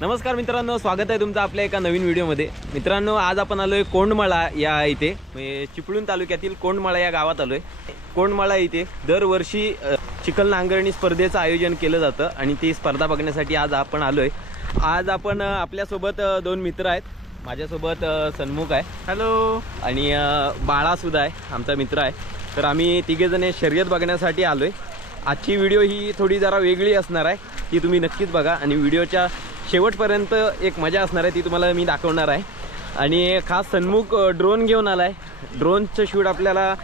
नमस्कार मित्रांनो, स्वागत आहे तुमचं आपल्या एका नवीन व्हिडिओमध्ये। मित्रांनो, आज आपण आलोय कोंडमाळा या इथे, म्हणजे चिपळूण तालुक्यातील कोंडमाळा या गावात आलोय। कोंडमाळा इथे दरवर्षी चिखल नांगरणी स्पर्धेचं आयोजन केलं जातं आणि ती स्पर्धा बघण्यासाठी आज आपण आलोय। आज आपण आपल्यासोबत दोन मित्र आहेत। माझ्यासोबत सन्मुख आहे, हॅलो, आणि बाळा सुद्धा आहे, आमचा मित्र आहे। तर आम्ही तिघेजण शर्यत बघण्यासाठी आलोय। आजची व्हिडिओ ही थोडी जरा वेगळी असणार आहे, ती तुम्ही नक्कीच बघा आणि व्हिडिओच्या शेवटपर्यंत एक मजा असणार आहे, ती तुम्हाला मी दाखवणार आहे। आणि खास सन्मुख ड्रोन घेऊन आलाय। ड्रोनचं शूट आपल्याला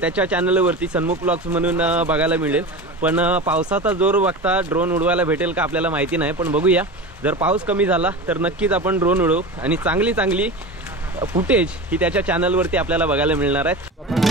त्याच्या चॅनलवरती सन्मुख ब्लॉग्स म्हणून बघायला मिळेल। पण पावसाचा जोर बघता ड्रोन उडवायला भेटेल का आपल्याला माहिती नाही, पण बघूया। जर पाऊस कमी झाला तर नक्कीच आपण ड्रोन उडवू आणि चांगली फुटेज ही त्याच्या चॅनलवरती आपल्याला बघायला मिळणार आहेत।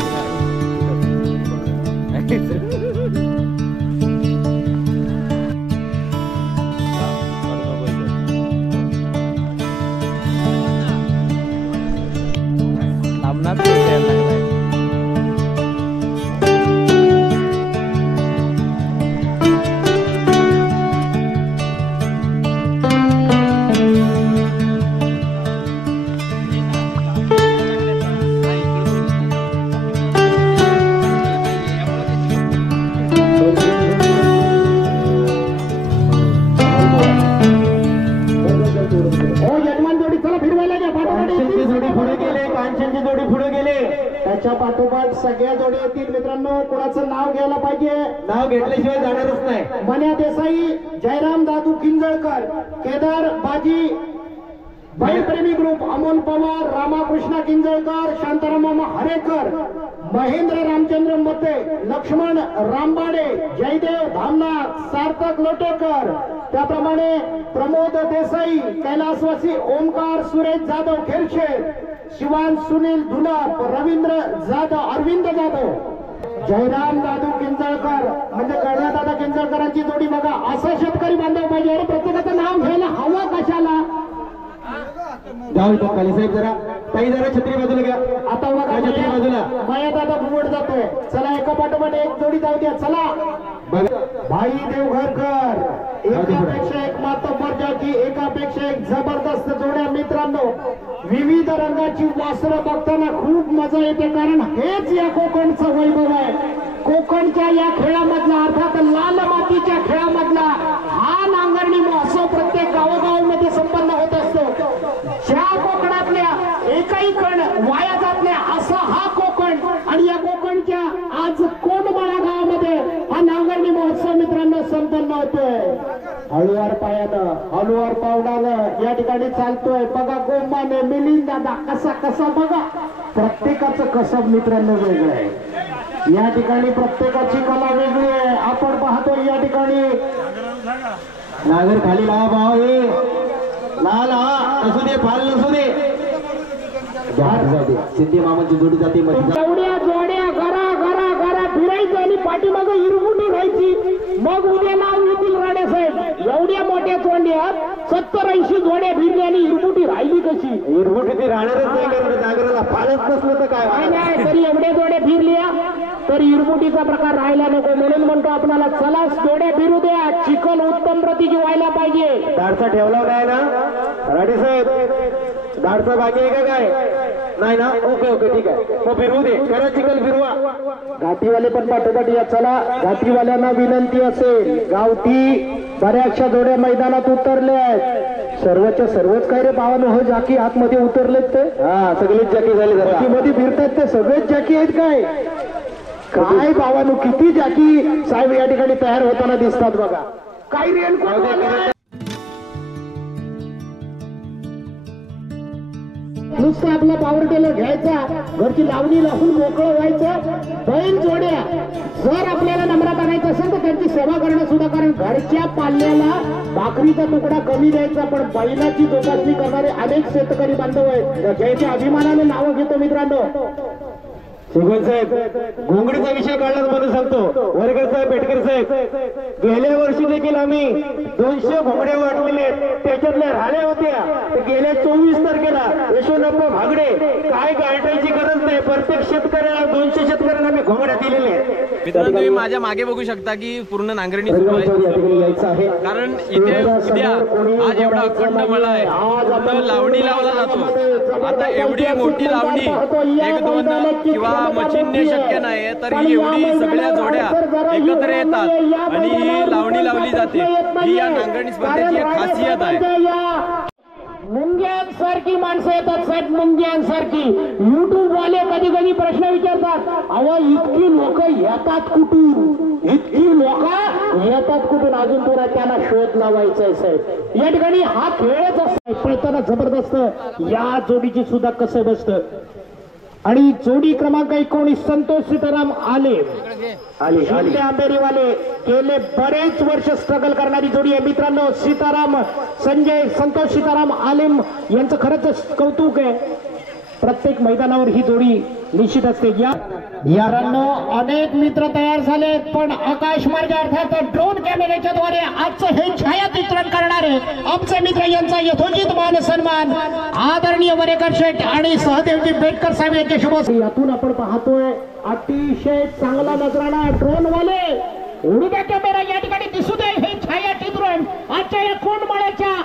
त्याच्या पाठोपाठ सगळ्या जोडी येतील मित्रांनो। कोणाचं नाव घ्यायला पाहिजे, नाव घेतल्याशिवाय जाणारच नाही। मन्या देसाई, जयराम दादू किंजळकर, केदार बाजी, बैलप्रेमी ग्रुप, अमोल पवार, रामाकृष्ण किंजळकर, शांताराम मामा हरेकर, महेंद्र रामचंद्र मते, लक्ष्मण रामबाडे, जयदेव धामनाथ, सार्थक लोटेकर, त्याप्रमाणे प्रमोद देसाई, कैलासवासी ओमकार सुरेश जाधव खेरशेर, शिवान सुनील धुलप, रवींद्र जाधव, अरविंद जाधव, जयराम दादू किंजळकर म्हणजे गणदादा किंजळकरांची जोडी बघा। असं शेतकरी बांधव पाहिजे। अरे प्रत्येकाचं नाव घ्यायला हवं कशाला? जाऊ तो खाली साहेब, जरा ताई जरा छत्री बाजूला घ्या। आता बघा छत्री बाजूला, माया दादा बुवड जातोय। चला एका पाठोपाठ एक जोडी जाऊ द्या, चला। भाई देवघरकर, एकापेक्षा एक मातब्बर जॉकी, एकापेक्षा एक जबरदस्त जोड्या मित्रांनो। विविध रंगाची वासरं बघताना खूप मजा येते, कारण हेच या कोकणचं वैभव आहे। कोकणच्या या खेळामधला, अर्थात लाल मातीच्या खेळामधला हा नांगरणी महोत्सव प्रत्येक गावोगावमध्ये संपन्न होत असतो। ज्या कोकणातल्या एकही कण वाया जात नाही असा हा कोकण, आणि या कोकणच्या आज कोंडमाळा गावामध्ये हा नांगरणी महोत्सव मित्रांनो संपन्न होतोय। हळूवार पायानं, हळूवार पावलानं या ठिकाणी चालतोय बघा। गोमाने मिलिंद दादा कसा बघा। प्रत्येकाचं कसब मित्रांनो वेगळं आहे। या ठिकाणी प्रत्येकाची कला वेगळी आहे। आपण पाहतो या ठिकाणी नागर खाली लावा भाव, हे लाल हा असू दे, फाल नसू दे, सिद्धी मामाची जोडी जाते। एवढ्या जोड्या घरा घरा घरा फिरायचं आणि पाठीमाग इरगुंडी राहायची, मग उद्या नाव येतील राणे साहेब। एवढ्या मोठ्या चोंड्यात 70-80 जोड्या फिरल्या आणि इरगुंडी राहिली कशी? इरगुंडी ती राहणारच नाही, कारण नागराला फालच नसलं तर काय नाही। तरी एवढ्या जोड्या फिरल्या तरी इरगुंडीचा प्रकार राहायला नको, म्हणून म्हणतो आपल्याला चला जोड्या फिरू द्या। चिखल उत्तम प्रतीची व्हायला पाहिजे। दाडसा ठेवला काय ना राणे साहेब? दाडसा बाकी आहे का काय? नाही ना? ओके ठीक आहे, मग फिरवू दे, करा चिखल फिरवा। घाटीवाले पण पाठोपाठ या, चला। घाटीवाल्यांना विनंती असेल, गावठी बऱ्याचशा जोड्या मैदानात उतरल्या आहेत। सर्वच्या सर्वच काय रे भावानं, हो जाकी आतमध्ये उतरलेत ते? हा, सगळेच जाकी झाले, मध्ये फिरतात ते सगळेच जाकी आहेत काय भावानो? किती जाकी साहेब या ठिकाणी तयार होताना दिसतात बघा। काही रेनकोट नुसतं आपला पॉवर टेलर घ्यायचा, घरची लावणी लावून मोकळं व्हायचं। बैल जोड्या जर आपल्याला नम्रात आणायचं असेल तर त्यांची सेवा करणं सुद्धा, कारण घरच्या पाल्याला भाकरीचा तुकडा कमी द्यायचा, पण बैलाची जोपासणी करणारे अनेक शेतकरी बांधव आहेत, ज्याच्या अभिमानाने नावं घेतो मित्रांनो। सुगन साहेब, घोंगडीचा विषय काढला म्हणून सांगतो, वरकर साहेब, पेटकर साहेब, गेल्या वर्षी देखील आम्ही 200 घोंगड्या वाटलेले, त्याच्यातल्या झाल्या होत्या गेल्या 24 तारखेला यशवंतप्पा भागडे काय गाठायची गरज नाही. प्रत्येक शेतकऱ्याला 200 शेतकऱ्यांना मी घोंगड्या दिलेल्या आहेत. मित्रांनो तुम्ही माझ्या मागे बघू शकता की पूर्ण नांगरणी सुरू आहे. कारण इथे उद्या आज एवढा अखंड मळा आहे, तर लावणी लावला जातो. आता एवढी मोठी लावणी एक दोन किंवा मशीनने शक्य नाही, तर ही एवढी सगळ्या जोड्या एकत्र येतात आणि ही लावणी लावली जाते. ही या नांगरणी स्पर्धेची एक खासियत आहे. मुंग्यांसारखी माणसं येतात साहेब, मुंग्यांसारखी. युट्यूब वाले कधी कधी प्रश्न विचारतात, अहो इतकी लोक येतात कुठून, इतकी लोक येतात कुठून, अजून पुन्हा त्यांना शोध लावायचा आहे साहेब. या ठिकाणी हा खेळच असतो. पळताना जबरदस्त या जोडीची सुद्धा कसं बसतं. आणि जोडी क्रमांक 19 संतोष सीताराम आले आंबेरीवाले गेले बरेच वर्ष स्ट्रगल करणारी जोडी आहे मित्रांनो. सीताराम संतोष सीताराम आलेम यांचं खरंच कौतुक आहे. प्रत्येक मैदानावर ही जोडी निश्चित असते. यारांनो अनेक मित्र तयार झालेत, पण आकाश मार्ग अर्थात ड्रोन कॅमेऱ्याच्या द्वारे आजचं हे छायाचित्रण करणारे आमचे मित्र यांचा यथोचित मान सन्मान आदरणीय वरेकर शेठ आणि सहदेवजी बेटकर साहेब यांच्या शुभ. यातून आपण पाहतोय अतिशय चांगला नजराणा ड्रोन वाले उडत्या कॅमेरा या ठिकाणी दिसू दे. हे छायाचित्रण आजच्या या कोंडमाळ्याच्या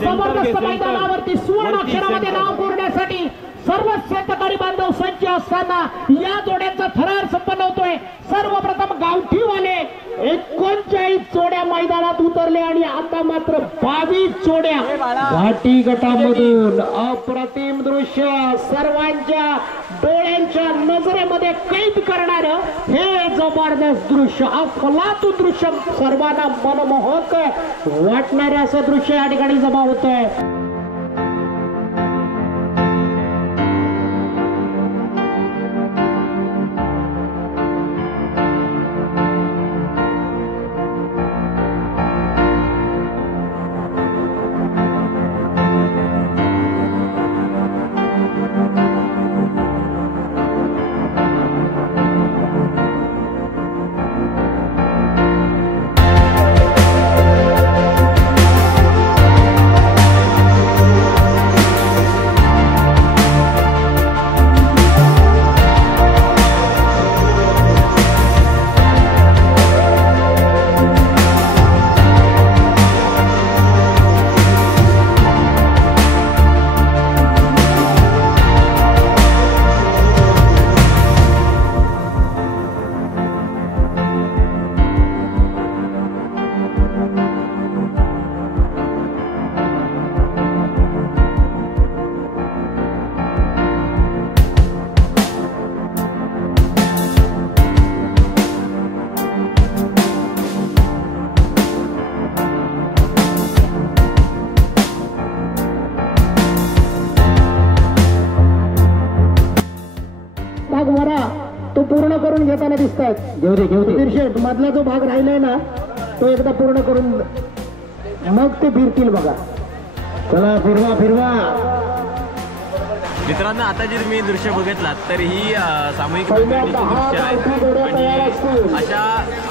जबरदस्त मैदानावरती सुवर्ण अक्षरामध्ये नाव कोरण्यासाठी सर्व शेतकरी बांधव सज्ज असताना या जोड्यांचा थरार संपन्न होतोय. सर्वप्रथम गावठीवाले 39 जोड्या मैदानात उतरले आणि आता मात्र 22 जोड्या घाटी गटामधून. अप्रतिम दृश्य, सर्वांच्या डोळ्यांच्या नजरेमध्ये कैद करणार हे जबरदस्त दृश्य, अफलातून दृश्य, सर्वांना मनमोहक वाटणारे असं दृश्य या ठिकाणी जमा होतंय. तो पूर्ण करून घेताना दिसतात. घेऊ मधला जो भाग राहिलाय ना तो एकदा पूर्ण करून मग ते फिरतील बघा. चला फिरवा. मित्रांनो आता जे तुम्ही दृश्य बघितलात तर ही सामूहिक दृश्य आहे. आणि अशा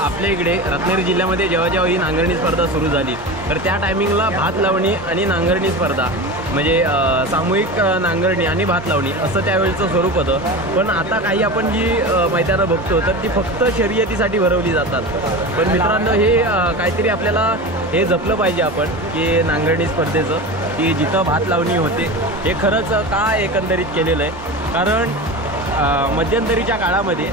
आपल्या इकडे रत्नागिरी जिल्ह्यामध्ये जेव्हा जेव्हा ही नांगरणी स्पर्धा सुरू झाली तर त्या टायमिंगला भात लावणी आणि नांगरणी स्पर्धा म्हणजे सामूहिक नांगरणी आणि भात लावणी असं त्यावेळेचं स्वरूप होतं. पण आता काही आपण जी मैदानं बघतो तर ती फक्त शर्यतीसाठी भरवली जातात. पण मित्रांनो हे काहीतरी आपल्याला हे जपलं पाहिजे आपण की नांगरणी स्पर्धेचं, की जिथं भात लावणी होते हे खरंच का एकंदरीत केलेलं आहे. कारण मध्यंतरीच्या काळामध्ये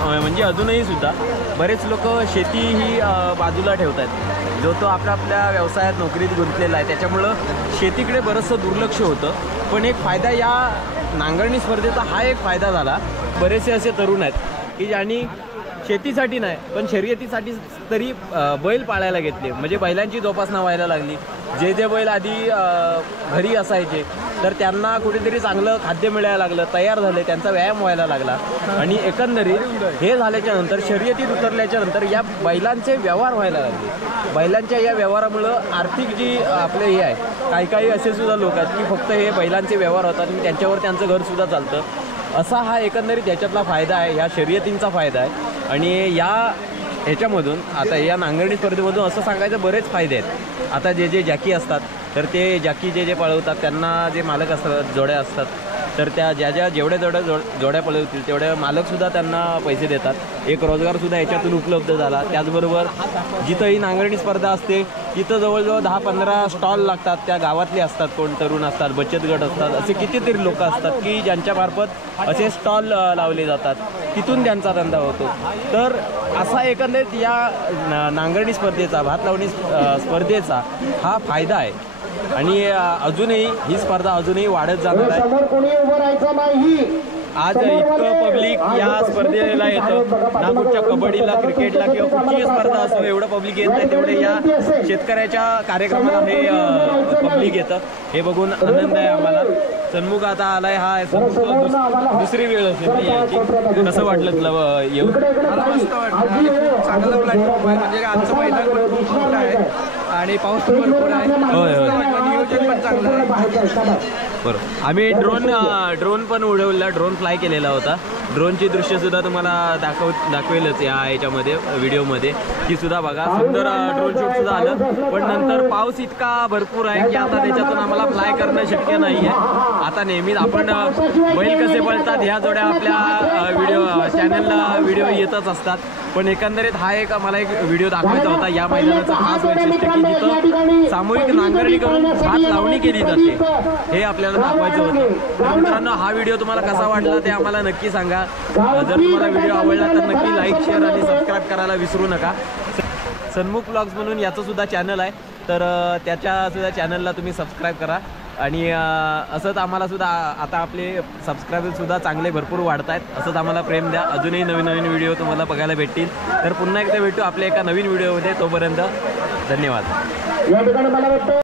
म्हणजे अजूनही सुद्धा बरेच लोक शेती ही बाजूला ठेवत आहेत. जो तो आपल्या व्यवसायात नोकरीत गुंतलेला आहे, त्याच्यामुळं शेतीकडे बरंचसं दुर्लक्ष होतं. पण एक फायदा या नांगरणी स्पर्धेचा हा एक फायदा झाला. बरेचसे असे तरुण आहेत की ज्यांनी शेतीसाठी नाही पण शर्यतीसाठी तरी बैल पाळायला घेतले. म्हणजे बैलांची जोपासना व्हायला लागली. जे बैल आधी घरी असायचे तर त्यांना कुठेतरी चांगलं खाद्य मिळायला लागलं, तयार झाले, त्यांचा व्यायाम व्हायला लागला. आणि एकंदरीत हे झाल्याच्या नंतर शर्यतीत उतरल्याच्या नंतर या बैलांचे व्यवहार व्हायला लागले. बैलांच्या या व्यवहारामुळं आर्थिक जी आपले हे आहे, काही असे सुद्धा लोक आहेत की फक्त हे बैलांचे व्यवहार होतात आणि त्यांच्यावर त्यांचं घरसुद्धा चालतं. असा हा एकंदरीत याच्यातला फायदा आहे, ह्या शर्यतींचा फायदा आहे. आणि ह्याच्यामधून आता या नांगरणी स्पर्धेमधून असं सांगायचं बरेच फायदे आहेत. आता जे जॅकी असतात तर ते जाकी जे पळवतात त्यांना जे मालक असतात, जोड्या असतात, तर त्या जेवढ्या जोड्या पळवतील तेवढ्या मालकसुद्धा त्यांना पैसे देतात. एक रोजगारसुद्धा याच्यातून उपलब्ध झाला. त्याचबरोबर जिथंही नांगरणी स्पर्धा असते तिथं जवळजवळ 10-15 स्टॉल लागतात. त्या गावातले असतात, कोण तरुण असतात, बचत गट असतात, असे कितीतरी लोक असतात की ज्यांच्यामार्फत असे स्टॉल लावले जातात. तिथून त्यांचा धंदा होतो. तर असा एकंदरीत या नांगरणी स्पर्धेचा, भात लावणी स्पर्धेचा हा फायदा आहे. आणि अजूनही ही स्पर्धा अजूनही वाढत जाणार आहे. समोर कोणी उभं राहायचं नाही. आज इतकं पब्लिक या स्पर्धेला येतं. ना कुठच्या कबड्डीला, क्रिकेटला किंवा कुठलीही स्पर्धा असो एवढं पब्लिक येत नाही, तेवढे या शेतकऱ्याच्या कार्यक्रमाला हे पब्लिक येतं. हे बघून आनंद आहे आम्हाला. सन्मुख आता आलाय, हा सन्मुख दुसरी वेळ असेल याची. कसं वाटलं तुला येऊन? मस्त वाटलं. चांगलं प्लॅटफॉर्म आहे, म्हणजे आमचं मैदान पण खूप मोठं आहे आणि पाऊस पण भरपूर आहे. होय होय नियोजन पण चांगलं आहे. बरोबर. आम्ही ड्रोन पण उडवला, ड्रोन फ्लाय केलेला होता. ड्रोनची दृश्यसुद्धा तुम्हाला दाखवेलच या याच्यामध्ये व्हिडिओमध्ये. ती सुद्धा बघा, सुंदर ड्रोन शूटसुद्धा आलं. पण नंतर पाऊस इतका भरपूर आहे की आता त्याच्यातून आम्हाला फ्लाय करणं शक्य नाही आहे. आता नेहमीच आपण बैल कसे पळतात ह्या जोड्या आपल्या चॅनलला व्हिडिओ येतच असतात. पण एकंदरीत हा एक मला एक व्हिडिओ दाखवायचा होता. या मैदानाचं खास वैशिष्ट्य की जिथं सामूहिक नांगरणी करून भात लावणी केली जाते हे आपल्याला दाखवायचं होतं. तर मित्रांनो, हा व्हिडिओ तुम्हाला कसा वाटला ते आम्हाला नक्की सांगा. जर तुम्हाला व्हिडिओ आवडला तर नक्की लाईक, शेअर आणि सबस्क्राईब करायला विसरू नका. सन्मुख व्लॉग्स म्हणून याचं सुद्धा चॅनल आहे, तर त्याच्यासुद्धा चॅनलला तुम्ही सबस्क्राईब करा. आणि असंच आम्हाला सुद्धा आता आपले सबस्क्रायबरसुद्धा चांगले भरपूर वाढत आहेत. असंच आम्हाला प्रेम द्या. अजूनही नवीन नवीन व्हिडिओ तुम्हाला बघायला भेटतील. तर पुन्हा एकदा भेटू आपल्या एका नवीन व्हिडिओमध्ये. तोपर्यंत धन्यवाद. या ठिकाणी मला वाटतं